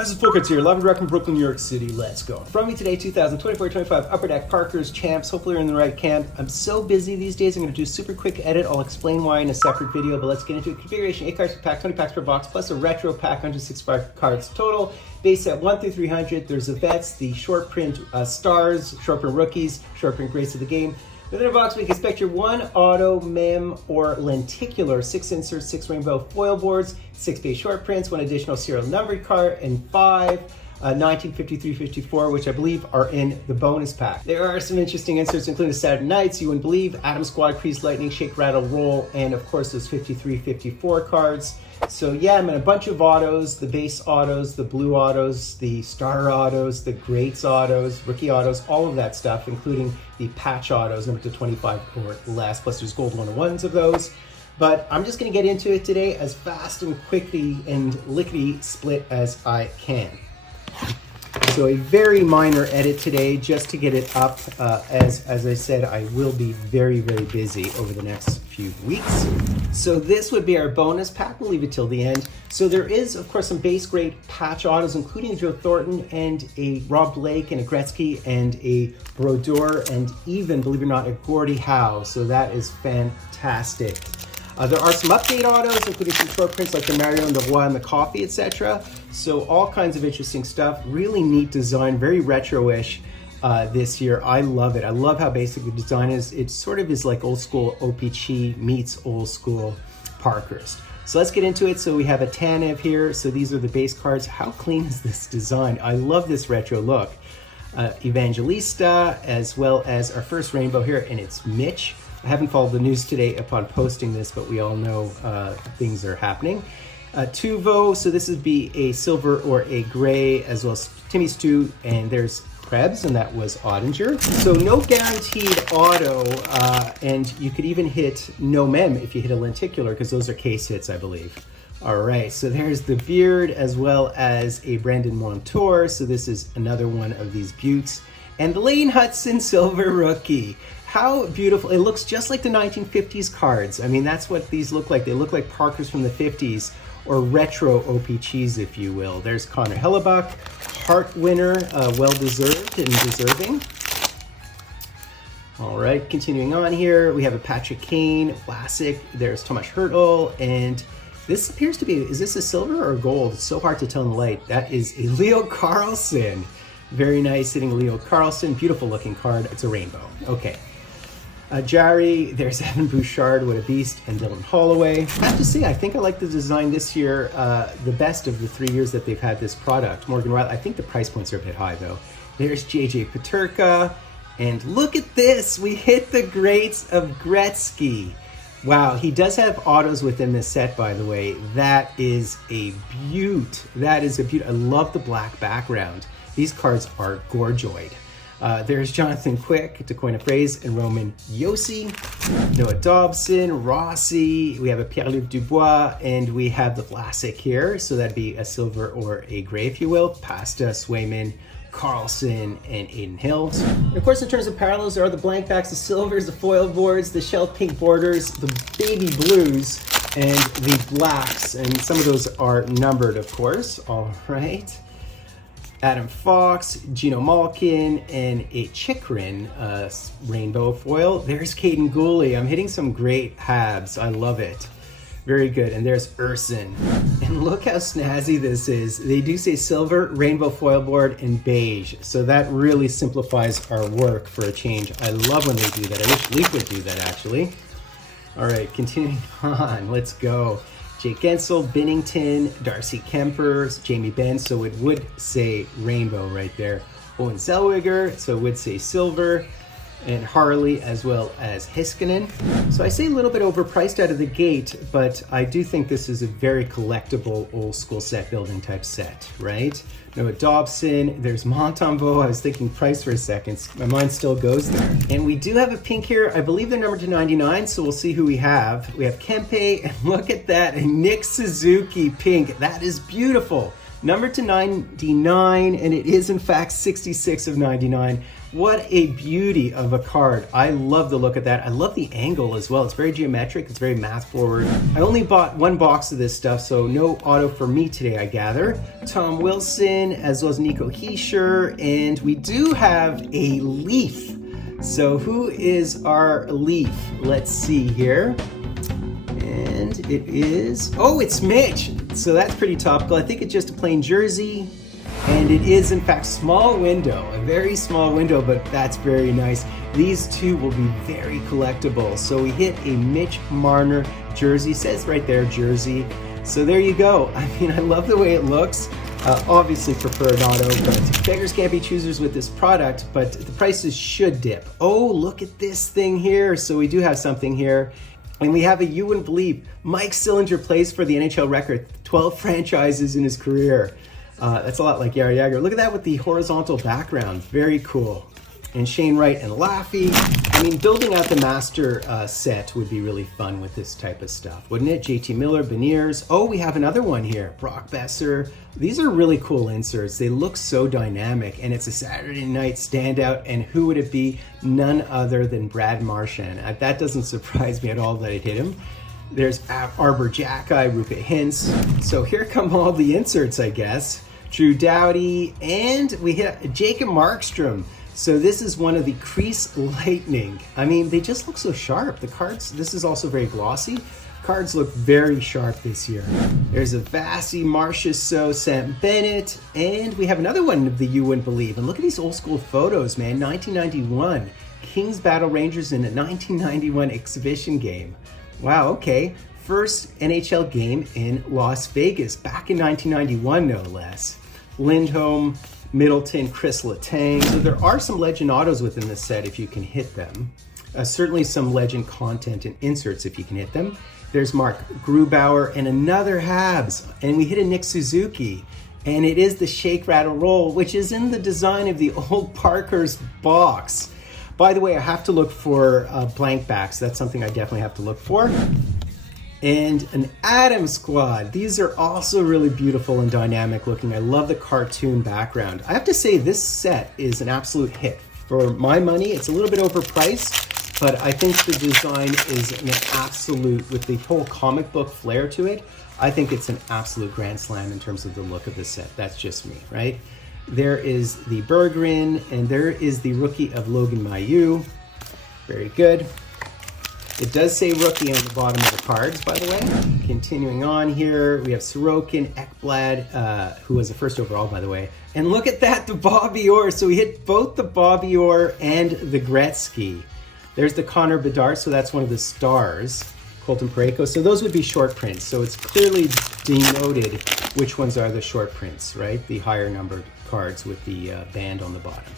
guys, it's Fultoncards here, live and direct from Brooklyn, New York City. Let's go. From me today, 2024-25 Upper Deck Parkhurst Champs. Hopefully you're in the right camp. I'm so busy these days, I'm going to do a super quick edit. I'll explain why in a separate video, but let's get into it. Configuration, 8 cards per pack, 20 packs per box, plus a retro pack, 165 cards total. Base set 1 through 300. There's the vets, the short print stars, short print rookies, short print greats of the game. Within a box, we can expect your 1 auto, mem, or lenticular, 6 inserts, 6 rainbow foil boards, 6 base short prints, 1 additional serial numbered card, and 5 1953-54, which I believe are in the bonus pack. There are some interesting inserts, including Saturday Nights, You Wouldn't Believe, Atom Squad, Crease Lightning, Shake, Rattle, Roll, and of course those 53-54 cards. So yeah, I'm in a bunch of autos, the base autos, the blue autos, the star autos, the greats autos, rookie autos, all of that stuff, including the patch autos, number to 25 or less, plus there's gold 101s of those. But I'm just gonna get into it today as fast and quickly and lickety split as I can. So a very minor edit today just to get it up. As I said, I will be very, very busy over the next few weeks. So this would be our bonus pack. We'll leave it till the end. So there is, of course, some base grade patch autos, including Joe Thornton and a Rob Blake and a Gretzky and a Brodeur and even, believe it or not, a Gordie Howe. So that is fantastic. There are some update autos, including some short prints like the Mario and the Roy and the Coffee, etc. So all kinds of interesting stuff. Really neat design, very retro-ish this year. I love it. I love how basic the design is. It sort of is like old school OPC meets old school Parkhurst. So let's get into it. So we have a Tanev here. So these are the base cards. How clean is this design? I love this retro look. Evangelista, as well as our first rainbow here, and it's Mitch. I haven't followed the news today upon posting this, but we all know things are happening. Tuvo, so this would be a silver or a gray, as well as Timmy Stew, and there's Krebs, and that was Ottinger. So no guaranteed auto, and you could even hit no mem if you hit a lenticular, because those are case hits, I believe. All right, so there's the Beard, as well as a Brandon Montour, so this is another one of these buttes. And the Lane Hudson Silver Rookie. How beautiful. It looks just like the 1950s cards. I mean, that's what these look like. They look like Parkers from the 50s, or retro OPCs, if you will. There's Connor Hellebuck, Hart winner, well-deserved and deserving. All right, continuing on here, we have a Patrick Kane, Vlasic. There's Tomas Hertl, and this appears to be, is this a silver or a gold? It's so hard to tell in the light. That is a Leo Carlsson. Very nice hitting Leo Carlsson. Beautiful looking card. It's a rainbow. Okay. Jari, there's Evan Bouchard, what a beast, and Dylan Holloway. I have to say, I think I like the design this year the best of the 3 years that they've had this product. Morgan Riley, I think the price points are a bit high though. There's JJ Peterka, and look at this, we hit the greats of Gretzky. Wow, he does have autos within this set, by the way. That is a beaut. That is a beaut. I love the black background. These cards are gorgeoid. There's Jonathan Quick, to coin a phrase, and Roman Yossi, Noah Dobson, Rossi, we have a Pierre-Luc Dubois, and we have the Vlasic here, so that'd be a silver or a gray, if you will. Pasta, Swayman, Carlson, and Aiden Hills. And of course, in terms of parallels, there are the blank backs, the silvers, the foil boards, the shell pink borders, the baby blues, and the blacks, and some of those are numbered, of course. All right. Adam Fox, Gino Malkin, and a Chikrin rainbow foil. There's Caden Gooley. I'm hitting some great Habs. I love it. Very good. And there's Urson. And look how snazzy this is. They do say silver, rainbow foil board, and beige. So that really simplifies our work for a change. I love when they do that. I wish Leaf would do that, actually. All right, continuing on. Let's go. Jake Gensel, Binnington, Darcy Kemper, Jamie Benn, so it would say rainbow right there. Owen Zellweger, so it would say silver, and Harley, as well as Hiskinen. So I say a little bit overpriced out of the gate, but I do think this is a very collectible old school set building type set, right? Noah Dobson, there's Montembeault. I was thinking price for a second. My mind still goes there. And we do have a pink here. I believe they're numbered to 99, so we'll see who we have. We have Kempe, and look at that, a Nick Suzuki pink. That is beautiful. Numbered to 99, and it is in fact 66 of 99. What a beauty of a card. I love the look of that. I love the angle as well. It's very geometric. It's very math forward. I only bought one box of this stuff, so no auto for me today, I gather. Tom Wilson, as well as Nico Heischer, and we do have a Leaf. So who is our Leaf? Let's see here. And it is, oh, it's Mitch. So that's pretty topical. I think it's just a plain jersey. And it is, in fact, small window, a very small window, but that's very nice. These two will be very collectible. So we hit a Mitch Marner jersey, says right there, jersey. So there you go. I mean, I love the way it looks. Obviously prefer an auto, but beggars can't be choosers with this product, but the prices should dip. Oh, look at this thing here. So we do have something here. And we have a you wouldn't believe Mike Sillinger plays for the NHL record, 12 franchises in his career. That's a lot like Yari Yager. Look at that with the horizontal background. Very cool. And Shane Wright and Laffy. I mean, building out the master set would be really fun with this type of stuff, wouldn't it? JT Miller, Beniers. Oh, we have another one here. Brock Besser. These are really cool inserts. They look so dynamic, and it's a Saturday night standout. And who would it be? None other than Brad Marchand. That doesn't surprise me at all that it hit him. There's Arbor Jacki, Ruka Hintz. So here come all the inserts, I guess. Drew Doughty, and we hit Jacob Markstrom. So this is one of the Crease Lightning. I mean, they just look so sharp. The cards, this is also very glossy. Cards look very sharp this year. There's a Vasi, Marchessault, Sam Bennett, and we have another one of the you wouldn't believe. And look at these old school photos, man. 1991, Kings Battle Rangers in a 1991 exhibition game. Wow, okay. First NHL game in Las Vegas, back in 1991, no less. Lindholm, Middleton, Chris Letang. So there are some legend autos within this set if you can hit them. Certainly some legend content and inserts if you can hit them. There's Mark Grubauer and another Habs. And we hit a Nick Suzuki. And it is the Shake, Rattle, Roll, which is in the design of the old Parkhurst box. By the way, I have to look for blank backs. That's something I definitely have to look for. And an Adam Squad. These are also really beautiful and dynamic looking. I love the cartoon background. I have to say this set is an absolute hit. For my money, it's a little bit overpriced, but I think the design is an absolute, with the whole comic book flair to it, I think it's an absolute grand slam in terms of the look of the set. That's just me, right? There is the Berggren, and there is the rookie of Logan Mailloux. Very good. It does say rookie on the bottom of the cards, by the way. Continuing on here, we have Sorokin, Ekblad, who was the first overall, by the way. And look at that, the Bobby Orr. So we hit both the Bobby Orr and the Gretzky. There's the Connor Bedard, so that's one of the stars. Colton Parayko. So those would be short prints. So it's clearly denoted which ones are the short prints, right? The higher numbered cards with the band on the bottom.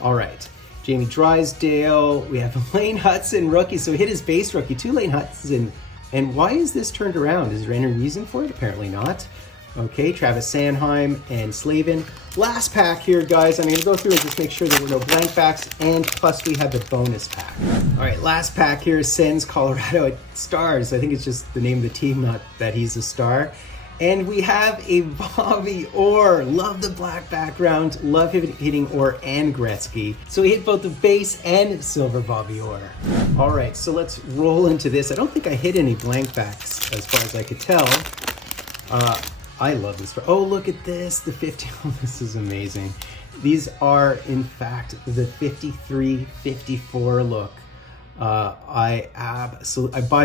All right. Jamie Drysdale, we have Lane Hudson, rookie. So we hit his base rookie, 2 Lane Hudson. And why is this turned around? Is there any reason for it? Apparently not. Okay, Travis Sanheim and Slavin. Last pack here, guys. I'm going to go through and just make sure there were no blank backs. And plus we have the bonus pack. All right, last pack here is Sens Colorado Stars. I think it's just the name of the team, not that he's a star. And we have a Bobby Orr. Love the black background. Love hitting Orr and Gretzky. So we hit both the base and silver Bobby Orr. All right, so let's roll into this. I don't think I hit any blank backs as far as I could tell. I love this. Oh, look at this. The 50. Oh, this is amazing. These are, in fact, the 53-54 look. By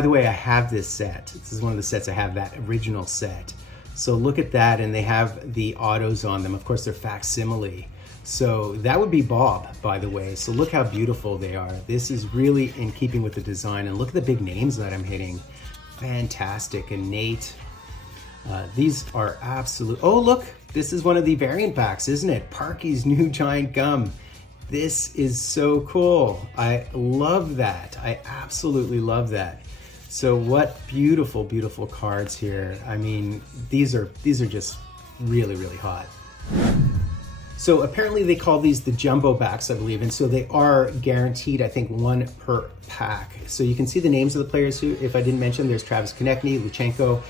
the way, I have this set. This is one of the sets I have, that original set. So look at that, and they have the autos on them. Of course, they're facsimile. So that would be Bob, by the way. So look how beautiful they are. This is really in keeping with the design, and look at the big names that I'm hitting. Fantastic. And Nate. These are absolute. Oh, look, this is one of the variant packs, isn't it? Parky's new giant gum. This is so cool. I love that. I absolutely love that. So what beautiful, beautiful cards here. I mean, these are just really, really hot. So apparently they call these the jumbo backs, I believe, and so they are guaranteed, I think, 1 per pack. So you can see the names of the players who, if I didn't mention, there's Travis Konechny, Luchenko.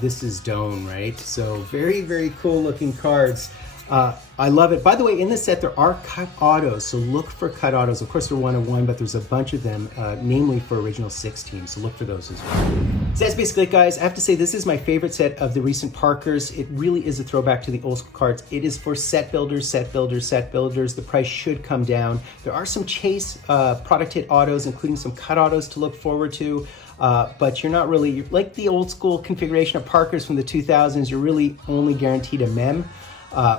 This is Doan, right? So very, very cool looking cards. I love it. By the way, in this set, there are cut autos, so look for cut autos. Of course, they're 1-of-1, but there's a bunch of them, namely for original 6 teams, so look for those as well. So that's basically it, guys. I have to say, this is my favorite set of the recent Parkers. It really is a throwback to the old school cards. It is for set builders, set builders, set builders. The price should come down. There are some chase product hit autos, including some cut autos to look forward to. But you're not really, like the old school configuration of Parkers from the 2000s, you're really only guaranteed a mem.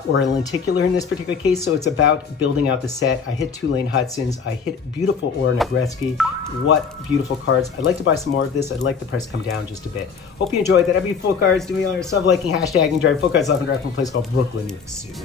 Or a lenticular in this particular case, so it's about building out the set. I hit Tulane Hudson's, I hit beautiful Orrin Gretzky. What beautiful cards. I'd like to buy some more of this. I'd like the price to come down just a bit. Hope you enjoyed that. I'd be Fultoncards. Do me a honor, sub-liking, hashtagging, drive Fultoncards off and drive from a place called Brooklyn, New York City.